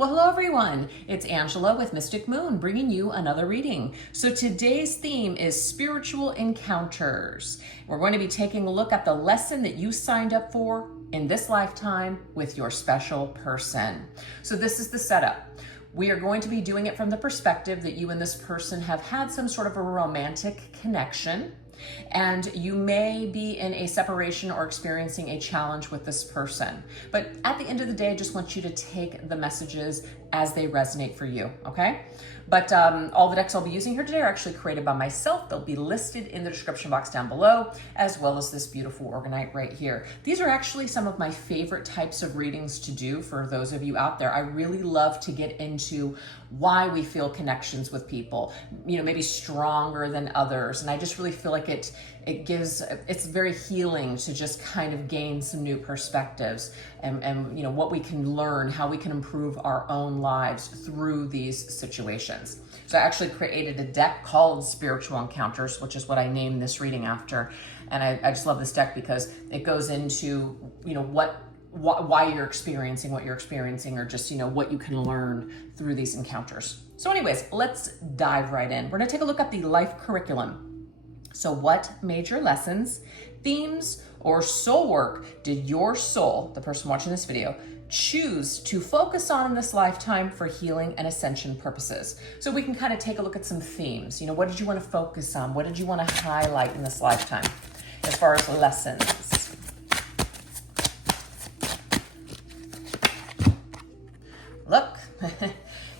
Well, hello everyone. It's Angela with Mystic Moon bringing you another reading. So today's theme is spiritual encounters. We're going to be taking a look at the lesson that you signed up for in this lifetime with your special person. So this is the setup. We are going to be doing it from the perspective that you and this person have had some sort of a romantic connection, and you may be in a separation or experiencing a challenge with this person. But at the end of the day, I just want you to take the messages as they resonate for you, okay? But all the decks I'll be using here today are actually created by myself. They'll be listed in the description box down below, as well as this beautiful Organite right here. These are actually some of my favorite types of readings to do for those of you out there. I really love to get into why we feel connections with people, you know, maybe stronger than others. And I just really feel like it's very healing to just kind of gain some new perspectives and you know, what we can learn, how we can improve our own lives through these situations. So I actually created a deck called Spiritual Encounters, which is what I named this reading after. And I just love this deck because it goes into, you know, why you're experiencing what you're experiencing, or just, you know, what you can learn through these encounters. So anyways, let's dive right in. We're going to take a look at the life curriculum. So what major lessons, themes, or soul work did your soul, the person watching this video, choose to focus on in this lifetime for healing and ascension purposes? So we can kind of take a look at some themes. You know, what did you want to focus on? What did you want to highlight in this lifetime as far as lessons? Look,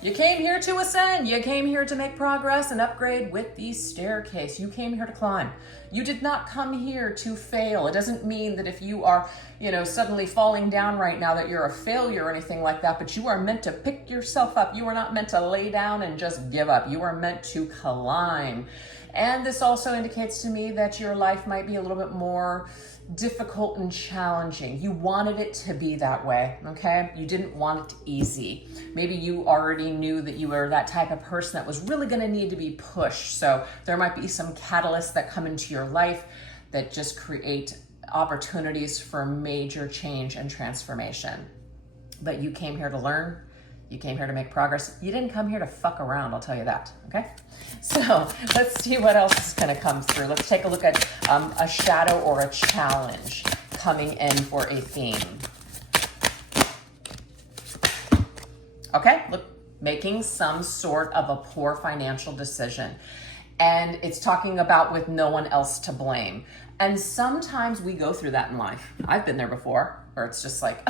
you came here to ascend. You came here to make progress and upgrade with the staircase. You came here to climb. You did not come here to fail. It doesn't mean that if you are, you know, suddenly falling down right now that you're a failure or anything like that, but you are meant to pick yourself up. You are not meant to lay down and just give up. You are meant to climb. And this also indicates to me that your life might be a little bit more difficult and challenging. You wanted it to be that way, okay? You didn't want it easy. Maybe you already knew that you were that type of person that was really going to need to be pushed. So there might be some catalysts that come into your life that just create opportunities for major change and transformation. But you came here to learn. You came here to make progress. You didn't come here to fuck around, I'll tell you that, okay? So let's see what else is gonna come through. Let's take a look at a shadow or a challenge coming in for a theme. Okay, look, making some sort of a poor financial decision. And it's talking about with no one else to blame. And sometimes we go through that in life. I've been there before, where it's just like,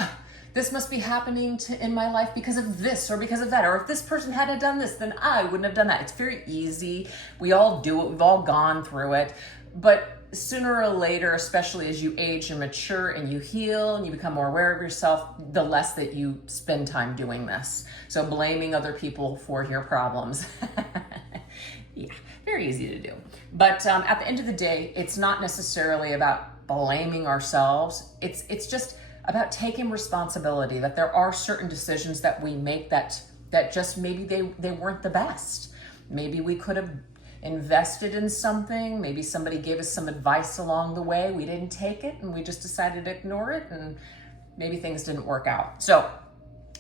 this must be happening in my life because of this or because of that. Or if this person hadn't done this, then I wouldn't have done that. It's very easy. We all do it. We've all gone through it. But sooner or later, especially as you age and mature and you heal and you become more aware of yourself, the less that you spend time doing this. So blaming other people for your problems. Yeah, very easy to do. But at the end of the day, it's not necessarily about blaming ourselves. It's just about taking responsibility, that there are certain decisions that we make that just maybe they weren't the best. Maybe we could have invested in something. Maybe somebody gave us some advice along the way. We didn't take it and we just decided to ignore it, and maybe things didn't work out. So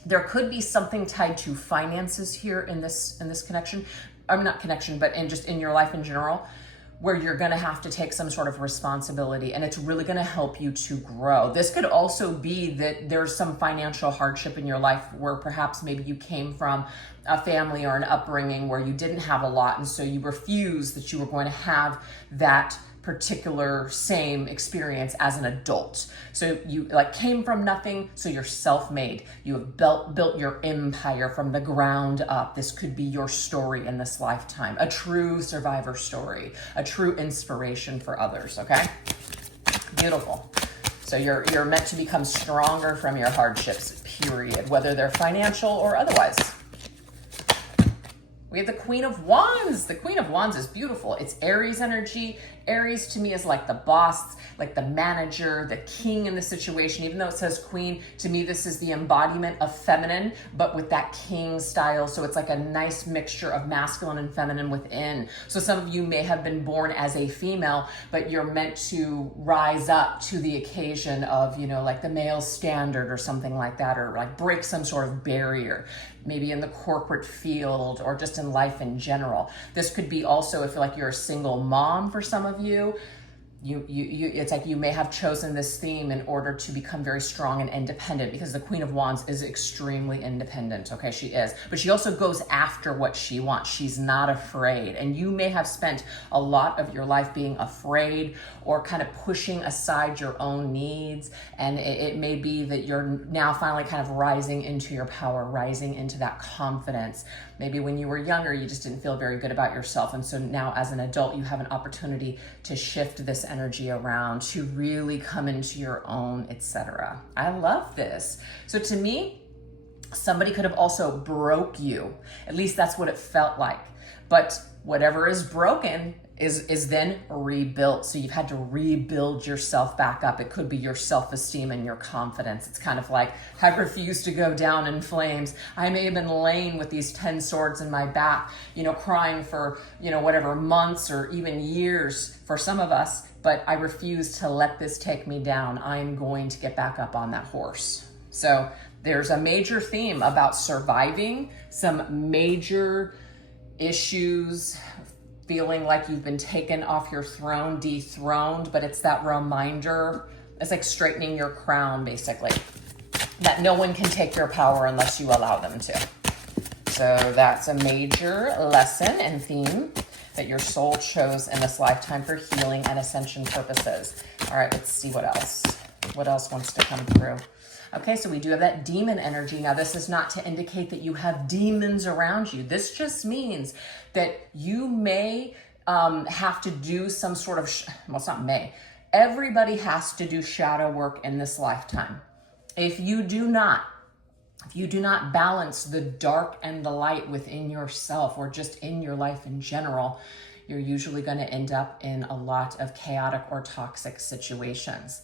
there could be something tied to finances here in this connection. I'm not connection, but in your life in general, where you're going to have to take some sort of responsibility, and it's really going to help you to grow. This could also be that there's some financial hardship in your life where perhaps maybe you came from a family or an upbringing where you didn't have a lot, and so you refused that you were going to have that particular same experience as an adult. So you like came from nothing, so you're self-made. You have built your empire from the ground up. This could be your story in this lifetime, a true survivor story, a true inspiration for others, okay? Beautiful. So you're meant to become stronger from your hardships, period, whether they're financial or otherwise. We have the Queen of Wands. The Queen of Wands is beautiful. It's Aries energy. Aries to me is like the boss, like the manager, the king in the situation. Even though it says queen, to me this is the embodiment of feminine, but with that king style. So it's like a nice mixture of masculine and feminine within. So some of you may have been born as a female, but you're meant to rise up to the occasion of, you know, like the male standard or something like that, or like break some sort of barrier, maybe in the corporate field or just in life in general. This could be also if like you're a single mom for some of you. It's like you may have chosen this theme in order to become very strong and independent, because the Queen of Wands is extremely independent. Okay, she is, but she also goes after what she wants. She's not afraid. And you may have spent a lot of your life being afraid or kind of pushing aside your own needs. And it may be that you're now finally kind of rising into your power, rising into that confidence. Maybe when you were younger, you just didn't feel very good about yourself. And so now as an adult, you have an opportunity to shift this energy around, to really come into your own, etc. I love this. So to me, somebody could have also broke you. At least that's what it felt like. But whatever is broken is then rebuilt. So you've had to rebuild yourself back up. It could be your self-esteem and your confidence. It's kind of like, I refuse to go down in flames. I may have been laying with these 10 swords in my back, you know, crying for, you know, whatever months or even years for some of us, but I refuse to let this take me down. I'm going to get back up on that horse. So there's a major theme about surviving some major issues, feeling like you've been taken off your throne, dethroned, but it's that reminder. It's like straightening your crown, basically, that no one can take your power unless you allow them to. So that's a major lesson and theme that your soul chose in this lifetime for healing and ascension purposes. All right, let's see what else. What else wants to come through? Okay, so we do have that demon energy. Now, this is not to indicate that you have demons around you. This just means that you may have to do some sort of, well, it's not may. Everybody has to do shadow work in this lifetime. If you do not balance the dark and the light within yourself, or just in your life in general, you're usually going to end up in a lot of chaotic or toxic situations.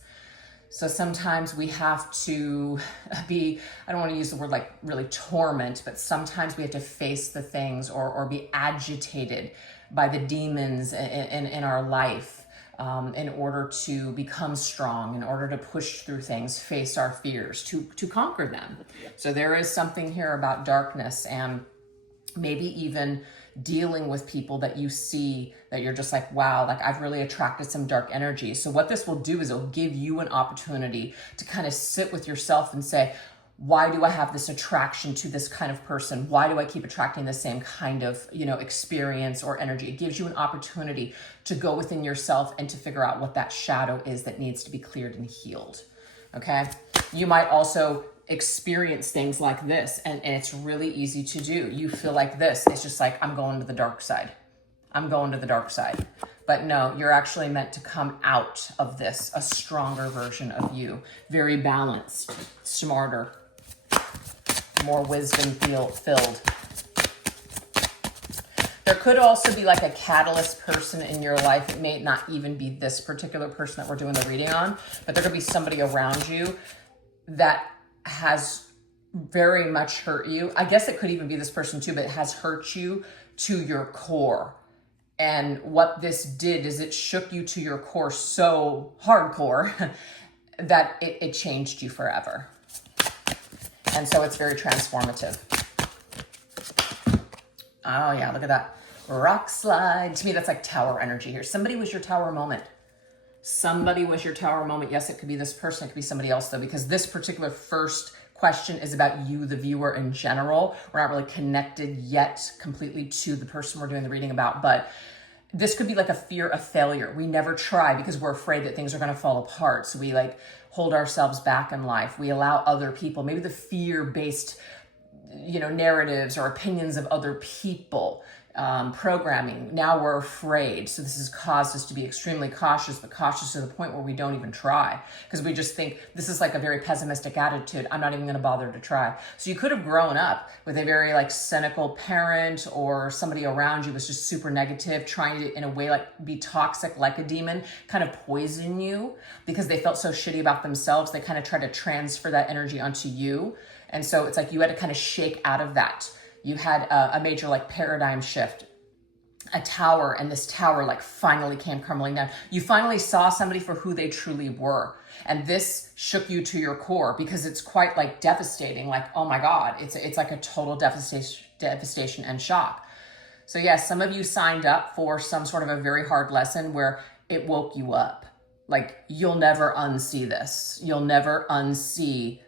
So sometimes we have to be, I don't want to use the word like really torment, but sometimes we have to face the things or be agitated by the demons in our life in order to become strong, in order to push through things, face our fears, to conquer them. So there is something here about darkness, and maybe even dealing with people that you see that you're just like, wow, like I've really attracted some dark energy. So what this will do is it'll give you an opportunity to kind of sit with yourself and say, why do I have this attraction to this kind of person? Why do I keep attracting the same kind of, you know, experience or energy? It gives you an opportunity to go within yourself and to figure out what that shadow is that needs to be cleared and healed. Okay. You might also experience things like this, and it's really easy to do. You feel like this. It's just like, I'm going to the dark side. I'm going to the dark side. But no, you're actually meant to come out of this a stronger version of you, very balanced, smarter, more wisdom filled. There could also be like a catalyst person in your life. It may not even be this particular person that we're doing the reading on, but there could be somebody around you that has very much hurt you. I guess it could even be this person too, but it has hurt you to your core. And what this did is it shook you to your core so hardcore that it changed you forever. And so it's very transformative. Oh yeah, look at that. Rock slide. To me, that's like tower energy here. Somebody was your tower moment. Somebody was your tower moment. Yes, it could be this person. It could be somebody else though, because this particular first question is about you, the viewer, in general. We're not really connected yet completely to the person we're doing the reading about, but this could be like a fear of failure. We never try because we're afraid that things are going to fall apart. So we like hold ourselves back in life. We allow other people, maybe the fear-based, you know, narratives or opinions of other people programming. Now we're afraid. So this has caused us to be extremely cautious, but cautious to the point where we don't even try because we just think this is like a very pessimistic attitude. I'm not even going to bother to try. So you could have grown up with a very like cynical parent or somebody around you was just super negative, trying to, in a way, like be toxic like a demon, kind of poison you because they felt so shitty about themselves. They kind of tried to transfer that energy onto you. And so it's like you had to kind of shake out of that. You had a major like paradigm shift, a tower, and this tower like finally came crumbling down. You finally saw somebody for who they truly were. And this shook you to your core because it's quite like devastating. Like, oh my God, it's like a total devastation and shock. So yes, some of you signed up for some sort of a very hard lesson where it woke you up. Like you'll never unsee this. You'll never unsee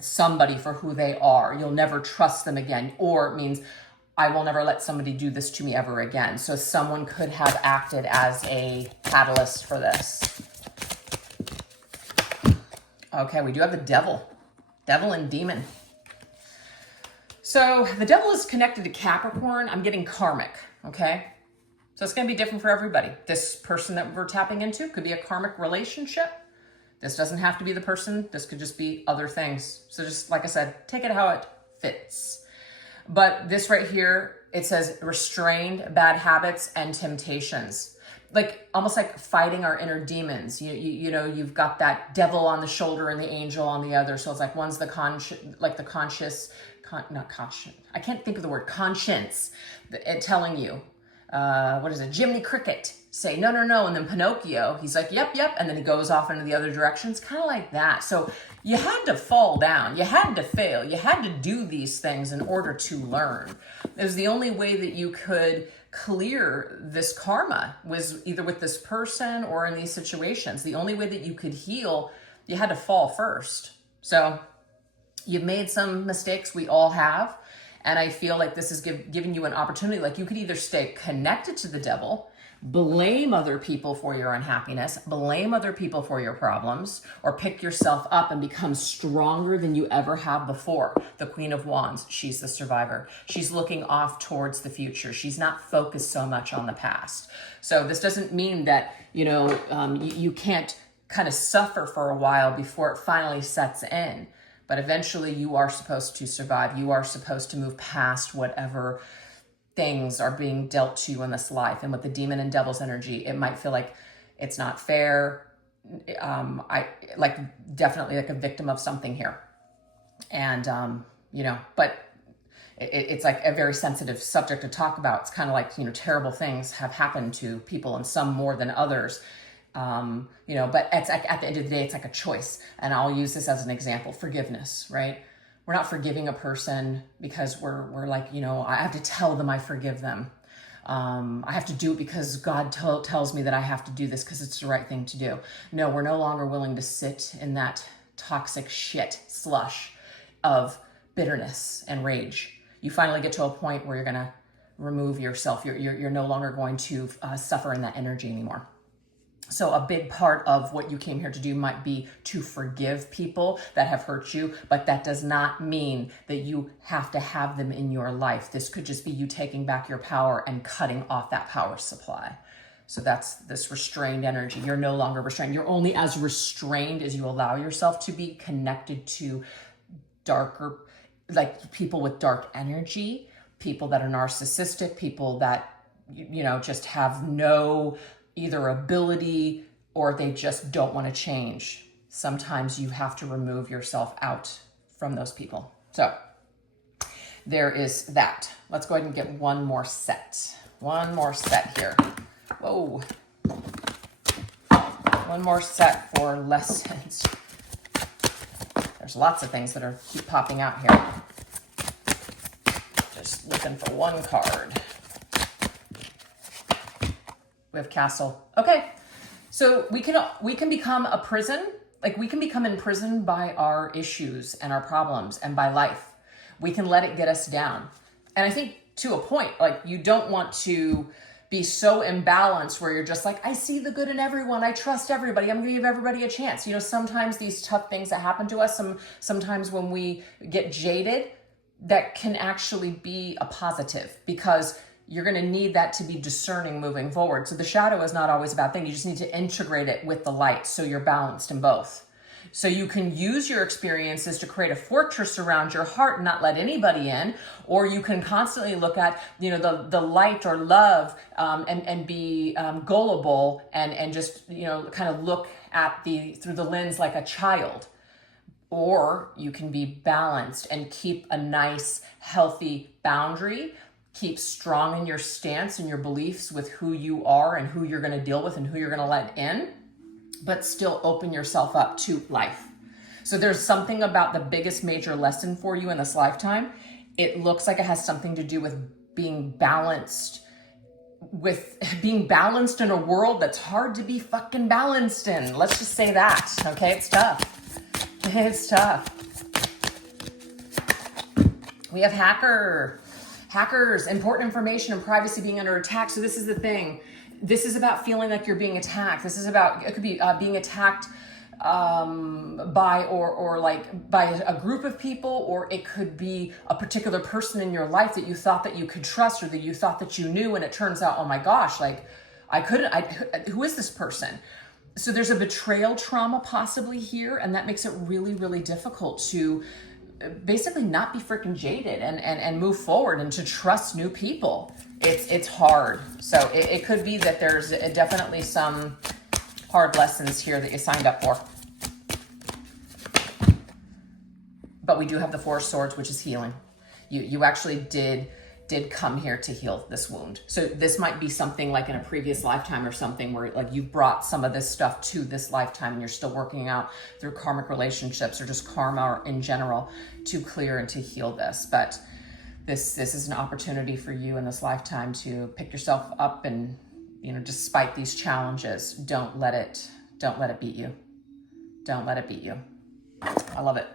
somebody for who they are. You'll never trust them again. Or it means I will never let somebody do this to me ever again. So someone could have acted as a catalyst for this. Okay, we do have the devil and demon. So the devil is connected to Capricorn. I'm getting karmic, okay? So it's going to be different for everybody. This person that we're tapping into could be a karmic relationship. This doesn't have to be the person. This could just be other things. So just like I said, take it how it fits. But this right here, it says restrained bad habits and temptations. Like almost like fighting our inner demons. You know, you've got that devil on the shoulder and the angel on the other. So it's like one's the conscience. I can't think of the word conscience. Telling you, what is it? Jiminy Cricket say no, and then Pinocchio, he's like yep, and then he goes off into the other direction. It's kind of like that. So you had to fall down, you had to fail, you had to do these things in order to learn. It was the only way that you could clear this karma, was either with this person or in these situations. The only way that you could heal, you had to fall first. So you've made some mistakes, we all have. And I feel like this is giving you an opportunity. Like you could either stay connected to the devil, blame other people for your unhappiness, blame other people for your problems, or pick yourself up and become stronger than you ever have before. The Queen of Wands, she's the survivor. She's looking off towards the future. She's not focused so much on the past. So this doesn't mean that, you can't kind of suffer for a while before it finally sets in. But eventually you are supposed to survive. You are supposed to move past whatever things are being dealt to you in this life. And with the demon and devil's energy, it might feel like it's not fair. Definitely like a victim of something here. And, but it's like a very sensitive subject to talk about. It's kind of like, terrible things have happened to people and some more than others. But it's like at the end of the day, it's like a choice. And I'll use this as an example, forgiveness, right? We're not forgiving a person because we're like, I have to tell them I forgive them. I have to do it because God tells me that I have to do this because it's the right thing to do. No, we're no longer willing to sit in that toxic shit slush of bitterness and rage. You finally get to a point where you're going to remove yourself. You're no longer going to suffer in that energy anymore. So a big part of what you came here to do might be to forgive people that have hurt you, but that does not mean that you have to have them in your life. This could just be you taking back your power and cutting off that power supply. So that's this restrained energy. You're no longer restrained. You're only as restrained as you allow yourself to be connected to darker, like people with dark energy, people that are narcissistic, people that, just have no either ability or they just don't want to change. Sometimes you have to remove yourself out from those people. So there is that. Let's go ahead and get one more set. One more set here. Whoa. One more set for lessons. There's lots of things that keep popping out here. Just looking for one card. We have castle. Okay, so we can become a prison. Like we can become imprisoned by our issues and our problems and by life. We can let it get us down. And I think to a point, like you don't want to be so imbalanced where you're just like, I see the good in everyone. I trust everybody. I'm gonna give everybody a chance. Sometimes these tough things that happen to us, sometimes when we get jaded, that can actually be a positive because you're going to need that to be discerning moving forward. So the shadow is not always a bad thing. You just need to integrate it with the light so you're balanced in both. So you can use your experiences to create a fortress around your heart and not let anybody in, or you can constantly look at, the light or love, and be gullible and just, kind of look at through the lens like a child. Or you can be balanced and keep a nice, healthy boundary, keep strong in your stance and your beliefs with who you are and who you're going to deal with and who you're going to let in, but still open yourself up to life. So there's something about the biggest major lesson for you in this lifetime. It looks like it has something to do with being balanced in a world that's hard to be fucking balanced in. Let's just say that, okay? It's tough. It's tough. We have hackers, important information and privacy being under attack. So this is the thing. This is about feeling like you're being attacked. This is about, it could be being attacked by a group of people, or it could be a particular person in your life that you thought that you could trust or that you thought that you knew, and it turns out, oh my gosh, like who is this person? So there's a betrayal trauma possibly here, and that makes it really, really difficult to basically not be freaking jaded and move forward and to trust new people. It's hard. So it could be that there's definitely some hard lessons here that you signed up for. But we do have the Four of Swords, which is healing. You actually did come here to heal this wound. So this might be something like in a previous lifetime or something where like you brought some of this stuff to this lifetime and you're still working out through karmic relationships or just karma in general to clear and to heal this. But this is an opportunity for you in this lifetime to pick yourself up and, despite these challenges, don't let it beat you. Don't let it beat you. I love it.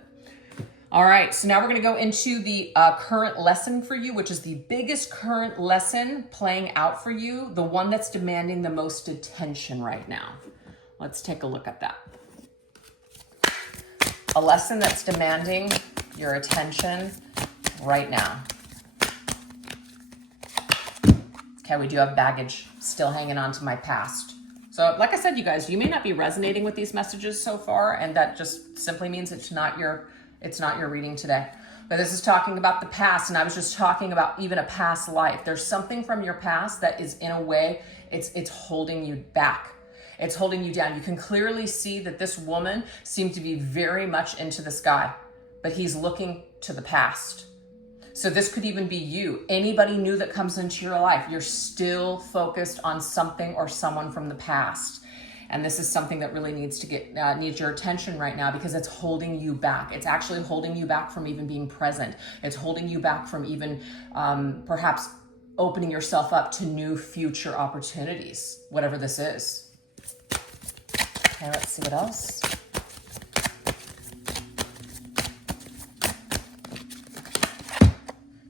All right, so now we're going to go into the current lesson for you, which is the biggest current lesson playing out for you, the one that's demanding the most attention right now. Let's take a look at that. A lesson that's demanding your attention right now. Okay, we do have baggage still hanging on to my past. So like I said, you guys, you may not be resonating with these messages so far, and that just simply means it's not your reading today. But this is talking about the past, and I was just talking about even a past life. There's something from your past that is, in a way, it's holding you back. It's holding you down. You can clearly see that this woman seemed to be very much into this guy, but he's looking to the past. So this could even be you. Anybody new that comes into your life, you're still focused on something or someone from the past. And this is something that really needs your attention right now, because it's holding you back. It's actually holding you back from even being present. It's holding you back from even perhaps opening yourself up to new future opportunities, whatever this is. Okay, let's see what else.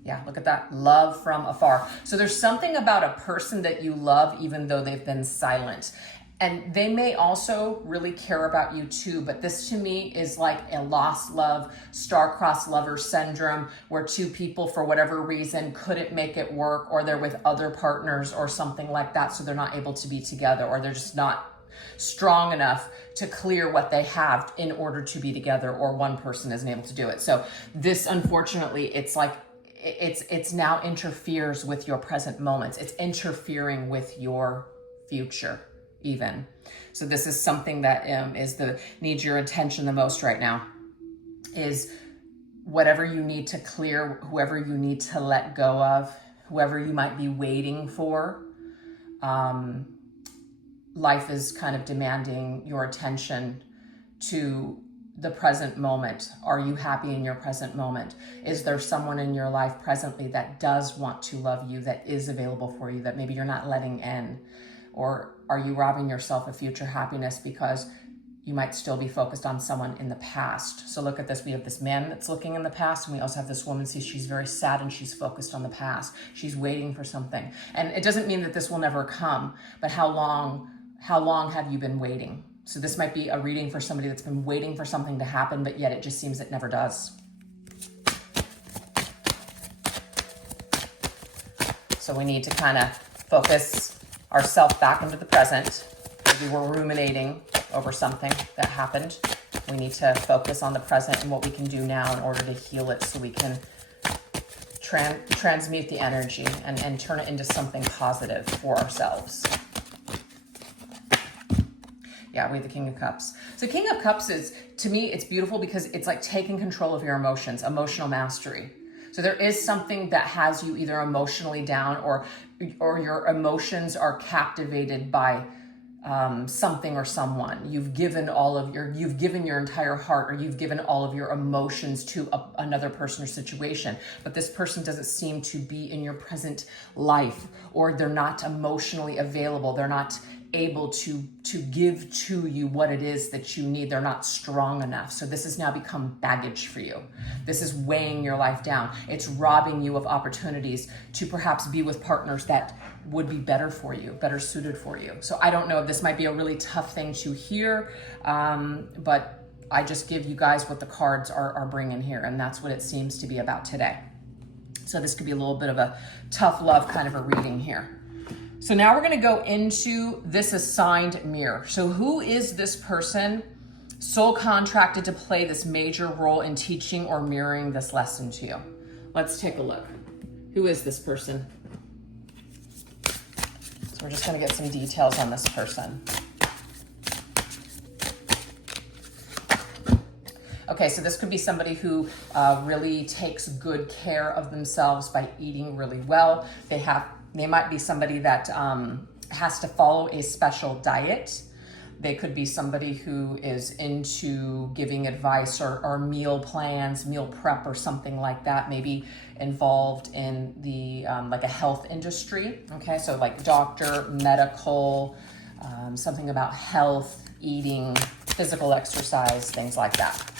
Yeah, look at that. Love from afar. So there's something about a person that you love even though they've been silent. And they may also really care about you too, but this to me is like a lost love, star-crossed lover syndrome, where two people for whatever reason couldn't make it work, or they're with other partners or something like that, so they're not able to be together, or they're just not strong enough to clear what they have in order to be together, or one person isn't able to do it. So this, unfortunately, it's like it's now interferes with your present moments. It's interfering with your future even. So this is something that needs your attention the most right now, is whatever you need to clear, whoever you need to let go of, whoever you might be waiting for. Life is kind of demanding your attention to the present moment. Are you happy in your present moment? Is there someone in your life presently that does want to love you, that is available for you, that maybe you're not letting in? Or are you robbing yourself of future happiness because you might still be focused on someone in the past? So look at this. We have this man that's looking in the past, and we also have this woman. See, she's very sad and she's focused on the past. She's waiting for something. And it doesn't mean that this will never come, but how long have you been waiting? So this might be a reading for somebody that's been waiting for something to happen, but yet it just seems it never does. So we need to kind of focus ourselves back into the present. Maybe we're ruminating over something that happened. We need to focus on the present and what we can do now in order to heal it, so we can transmute the energy and turn it into something positive for ourselves. Yeah, we have the King of Cups. So King of Cups is, to me, it's beautiful because it's like taking control of your emotions, emotional mastery. So there is something that has you either emotionally down, or your emotions are captivated by something or someone. You've given your entire heart, or you've given all of your emotions to another person or situation, but this person doesn't seem to be in your present life, or they're not emotionally available. They're not able to give to you what it is that you need. They're not strong enough. So this has now become baggage for you. This is weighing your life down. It's robbing you of opportunities to perhaps be with partners that would be better for you, better suited for you. So I don't know, this might be a really tough thing to hear, but I just give you guys what the cards are bringing here, and that's what it seems to be about today. So this could be a little bit of a tough love kind of a reading here. So now we're going to go into this assigned mirror. So who is this person soul contracted to play this major role in teaching or mirroring this lesson to you? Let's take a look. Who is this person? So we're just going to get some details on this person. Okay, so this could be somebody who really takes good care of themselves by eating really well. They might be somebody that has to follow a special diet. They could be somebody who is into giving advice or meal plans, meal prep or something like that, maybe involved in the like a health industry. Okay, so like doctor, medical, something about health, eating, physical exercise, things like that.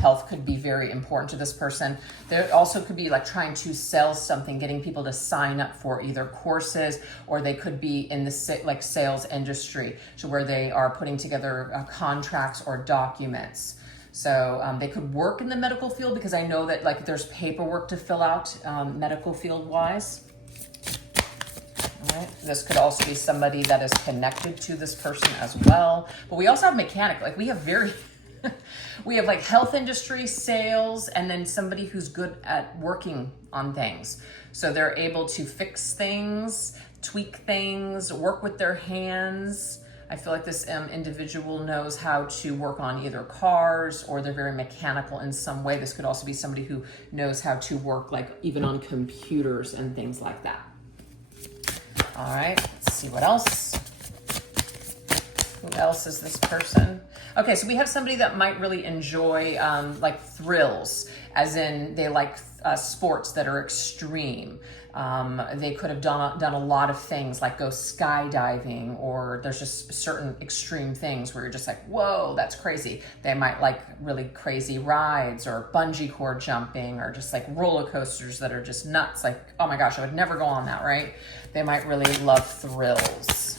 Health could be very important to this person. There also could be like trying to sell something, getting people to sign up for either courses, or they could be in the like sales industry, so where they are putting together contracts or documents. So they could work in the medical field, because I know that like there's paperwork to fill out medical field wise. All right. This could also be somebody that is connected to this person as well. But we also have mechanic, like we have we have like health industry, sales, and then somebody who's good at working on things. So they're able to fix things, tweak things, work with their hands. I feel like this individual knows how to work on either cars, or they're very mechanical in some way. This could also be somebody who knows how to work like even on computers and things like that. All right, let's see what else. Who else is this person? Okay, so we have somebody that might really enjoy like thrills, as in they like sports that are extreme. They could have done a lot of things like go skydiving, or there's just certain extreme things where you're just like, whoa, that's crazy. They might like really crazy rides, or bungee cord jumping, or just like roller coasters that are just nuts. Like, oh my gosh, I would never go on that, right? They might really love thrills.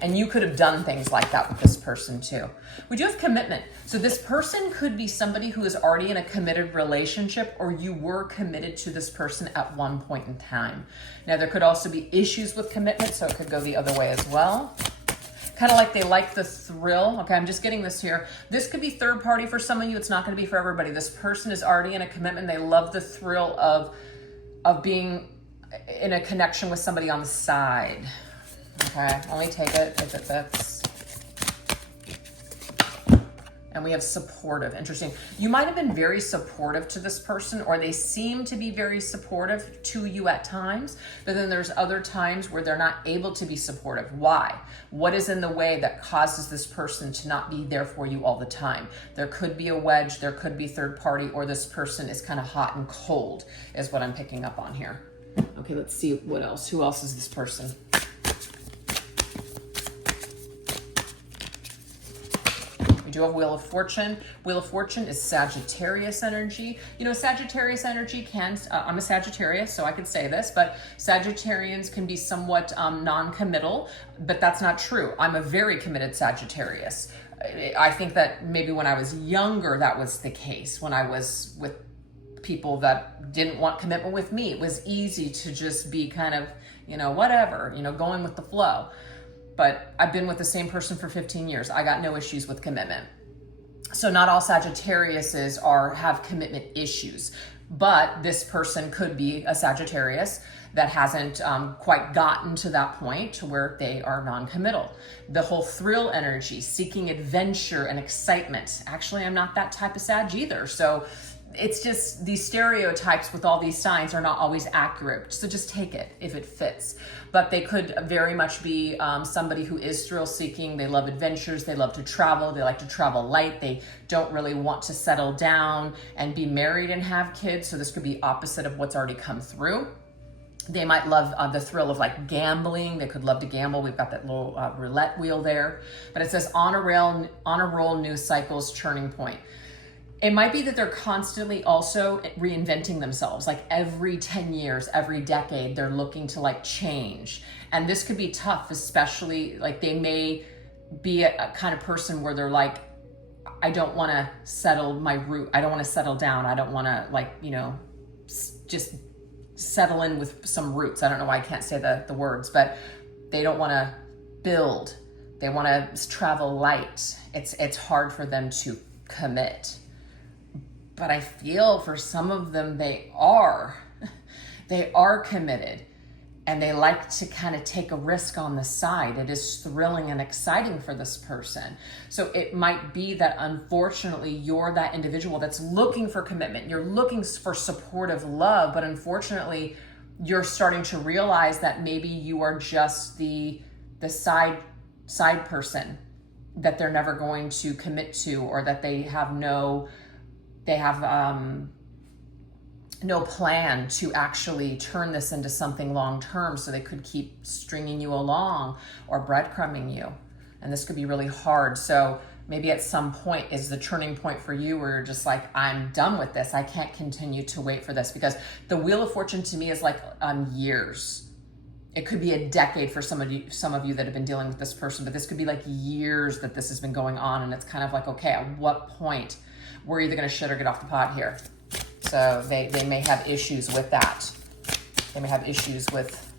And you could have done things like that with this person too. We do have commitment. So this person could be somebody who is already in a committed relationship, or you were committed to this person at one point in time. Now there could also be issues with commitment, so it could go the other way as well. Kind of like they like the thrill. Okay, I'm just getting this here. This could be third party for some of you. It's not going to be for everybody. This person is already in a commitment. They love the thrill of being in a connection with somebody on the side. Okay, let me take it if it fits. And we have supportive. Interesting. You might have been very supportive to this person, or they seem to be very supportive to you at times, but then there's other times where they're not able to be supportive. Why? What is in the way that causes this person to not be there for you all the time? There could be a wedge, there could be third party, or this person is kind of hot and cold, is what I'm picking up on here. Okay, let's see what else. Who else is this person? We do have Wheel of Fortune. Wheel of Fortune is Sagittarius energy. You know, Sagittarius energy can, I'm a Sagittarius, so I could say this, but Sagittarians can be somewhat non-committal, but that's not true. I'm a very committed Sagittarius. I think that maybe when I was younger, that was the case. When I was with people that didn't want commitment with me. It was easy to just be kind of, whatever, going with the flow. But I've been with the same person for 15 years. I got no issues with commitment. So not all Sagittariuses have commitment issues, but this person could be a Sagittarius that hasn't quite gotten to that point to where they are non-committal. The whole thrill energy, seeking adventure and excitement. Actually, I'm not that type of Sag either. So it's just these stereotypes with all these signs are not always accurate. So just take it if it fits. But they could very much be somebody who is thrill seeking. They love adventures. They love to travel. They like to travel light. They don't really want to settle down and be married and have kids. So this could be opposite of what's already come through. They might love the thrill of like gambling. They could love to gamble. We've got that little roulette wheel there. But it says on a roll, new cycles, turning point. It might be that they're constantly also reinventing themselves. Like every 10 years, every decade, they're looking to like change. And this could be tough, especially like they may be a kind of person where they're like, I don't want to settle my root. I don't want to settle down. I don't want to just settle in with some roots. I don't know why I can't say the words, but they don't want to build. They want to travel light. It's hard for them to commit. But I feel for some of them, they are committed, and they like to kind of take a risk on the side. It is thrilling and exciting for this person. So it might be that unfortunately you're that individual that's looking for commitment. You're looking for supportive love, but unfortunately you're starting to realize that maybe you are just the side person that they're never going to commit to, or that they have no plan to actually turn this into something long-term, so they could keep stringing you along or breadcrumbing you. And this could be really hard. So maybe at some point is the turning point for you where you're just like, I'm done with this. I can't continue to wait for this, because the Wheel of Fortune to me is like years. It could be a decade for some of you that have been dealing with this person, but this could be like years that this has been going on. And it's kind of like, okay, at what point we're either going to shit or get off the pot here. So they may have issues with that. They may have issues with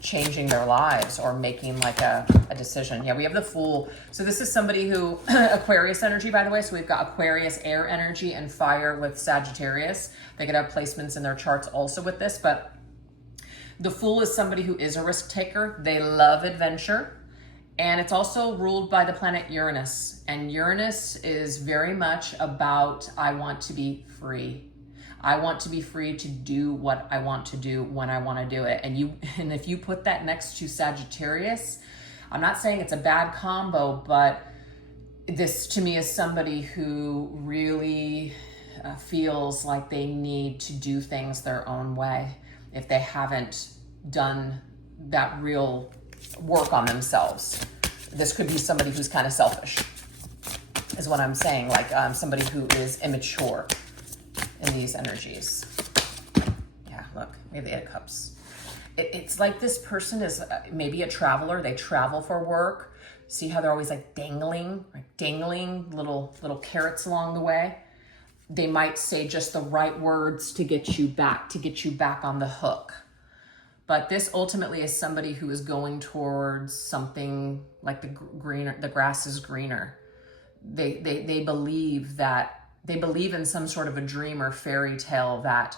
changing their lives or making like a decision. Yeah, we have the Fool. So this is somebody who, Aquarius energy, by the way. So we've got Aquarius air energy and fire with Sagittarius. They could have placements in their charts also with this, but the Fool is somebody who is a risk taker. They love adventure. And it's also ruled by the planet Uranus. And Uranus is very much about, I want to be free. I want to be free to do what I want to do when I want to do it. And if you put that next to Sagittarius, I'm not saying it's a bad combo, but this to me is somebody who really feels like they need to do things their own way if they haven't done that real work on themselves. This could be somebody who's kind of selfish, is what I'm saying, like somebody who is immature in these energies. Yeah, look, we have the Eight of Cups. It's like this person is maybe a traveler. They travel for work. See how they're always like dangling little carrots along the way. They might say just the right words to get you back on the hook. But this ultimately is somebody who is going towards something like the grass is greener. They believe in some sort of a dream or fairy tale that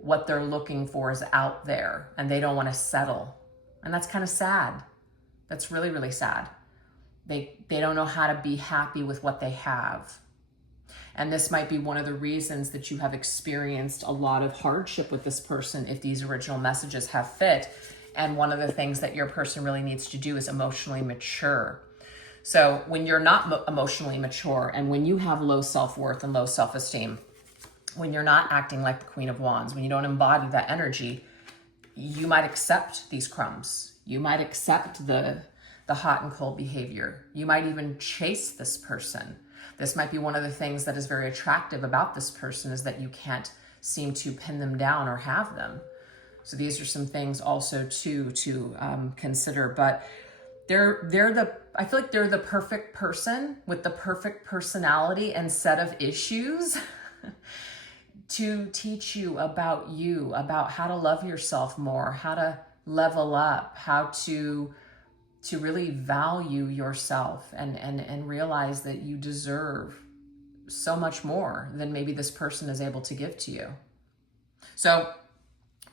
what they're looking for is out there, and they don't want to settle. And that's kind of sad. That's really, really sad. They don't know how to be happy with what they have. And this might be one of the reasons that you have experienced a lot of hardship with this person if these original messages have fit. And one of the things that your person really needs to do is emotionally mature. So when you're not emotionally mature, and when you have low self-worth and low self-esteem, when you're not acting like the Queen of Wands, when you don't embody that energy, you might accept these crumbs. You might accept the hot and cold behavior. You might even chase this person. This might be one of the things that is very attractive about this person, is that you can't seem to pin them down or have them. So these are some things also to consider. But I feel like they're the perfect person with the perfect personality and set of issues to teach you, about how to love yourself more, how to level up, how to really value yourself and realize that you deserve so much more than maybe this person is able to give to you. So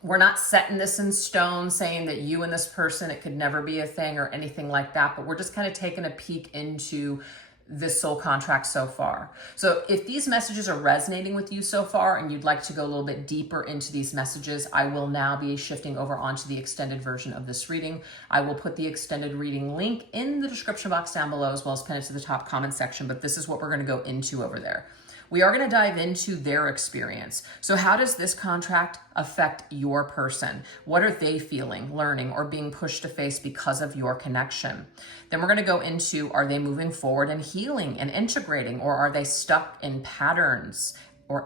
we're not setting this in stone, saying that you and this person, it could never be a thing or anything like that, but we're just kind of taking a peek into this soul contract so far. So if these messages are resonating with you so far and you'd like to go a little bit deeper into these messages, I will now be shifting over onto the extended version of this reading. I will put the extended reading link in the description box down below, as well as pin it to the top comment section, but this is what we're going to go into over there. We are going to dive into their experience. So how does this contract affect your person? What are they feeling, learning, or being pushed to face because of your connection? Then we're going to go into, are they moving forward and healing and integrating, or are they stuck in patterns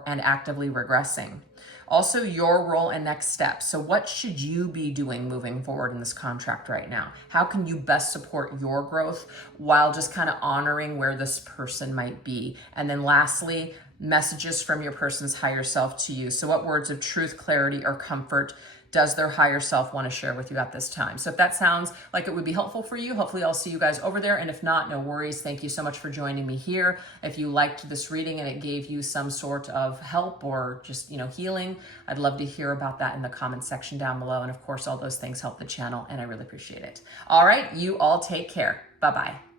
and actively regressing? Also, your role and next steps. So what should you be doing moving forward in this contract right now? How can you best support your growth while just kind of honoring where this person might be? And then lastly, messages from your person's higher self to you. So what words of truth, clarity, or comfort does their higher self want to share with you at this time? So if that sounds like it would be helpful for you, hopefully I'll see you guys over there. And if not, no worries. Thank you so much for joining me here. If you liked this reading and it gave you some sort of help or just, healing, I'd love to hear about that in the comment section down below. And of course, all those things help the channel and I really appreciate it. All right, you all take care. Bye-bye.